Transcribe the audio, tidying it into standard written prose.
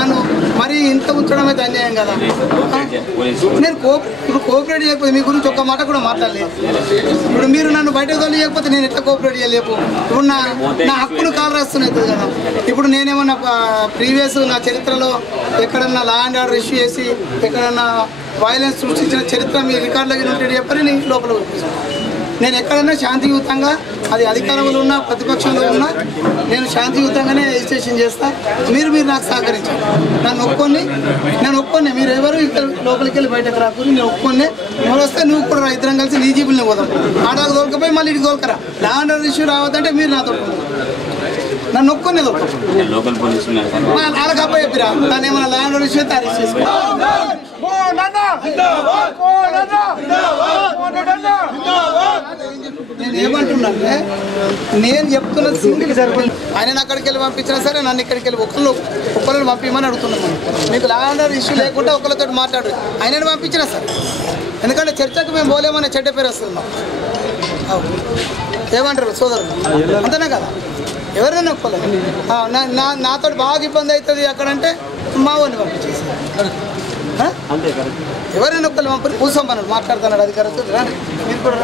నన్ను మరి ఇంత ఉంచడం అయితే అన్యాయం కదా. నేను ఇప్పుడు కోఆపరేట్ చేయకపోతే మీ గురించి ఒక్క మాట కూడా మాట్లాడలేదు. ఇప్పుడు మీరు నన్ను బయటకు తోలియకపోతే నేను ఎట్లా కోఆపరేట్ చేయలేపు. ఇప్పుడు నా హక్కును కాలు రాస్తున్నాయి కదా. ఇప్పుడు నేనేమన్నా ప్రీవియస్ నా చరిత్రలో ఎక్కడన్నా లా అండ్ ఆర్డర్ ఇష్యూ చేసి ఎక్కడన్నా వైలెన్స్ సృష్టించిన చరిత్ర మీ రికార్డులకి ఉంటే చెప్పని నేను లోపల నేను ఎక్కడన్నా శాంతియుతంగా అది అధికారంలో ఉన్నా ప్రతిపక్షంలో ఉన్నా నేను శాంతియుతంగానే రిజిస్ట్రేషన్ చేస్తా. మీరు నాకు సహకరించాలి. నన్ను ఒప్పుకొని మీరు ఎవరు ఇక్కడ లోపలికి వెళ్ళి బయటకు రాకూరి. నేను ఒప్పుకొని ఎవరు వస్తే నువ్వు కూడా ఇద్దరం కలిసి నీ జీబుల్ని పోదాం. ఆటకు దొరకపోయి మళ్ళీ ఇటు దొరకరా. లా అండ్ ఆర్డర్ ఇష్యూ రావద్దంటే మీరు నాతో నన్ను ఒప్పుకొని వాళ్ళకి అప్ప చెప్పిరా దాన్ని ఏమైనా లా అండ్ ఆర్డర్ ఇష్యూ అయితే అరెస్ట్ చేసుకో. నేను ఏమంటున్నానంటే నేను చెప్తున్నది సింగిల్ సరిపోయింది. ఆయన అక్కడికి వెళ్ళి పంపించినా సరే నన్ను ఇక్కడికి వెళ్ళి ఒకళ్ళని పంపించమని అడుగుతున్నాను. మీకు లా అండ్ ఆర్డర్ ఇష్యూ లేకుండా ఒకళ్ళతో మాట్లాడు ఆయనని పంపించినా సరే. ఎందుకంటే చర్చకు మేము పోలేమనే చెడ్డ పేరు వస్తుంది. ఏమంటారు సోదరులు? అంతనే కదా. ఎవరైనా ఒప్పుకోలేదు. నాతో బాగా ఇబ్బంది అవుతుంది అక్కడంటే మా వాడిని పంపించేసి ఎవరైనా ఒక్కళ్ళు పంపి కూర్చోమన్నాడు మాట్లాడుతున్నాడు అధికారులతో. మీరు కూడా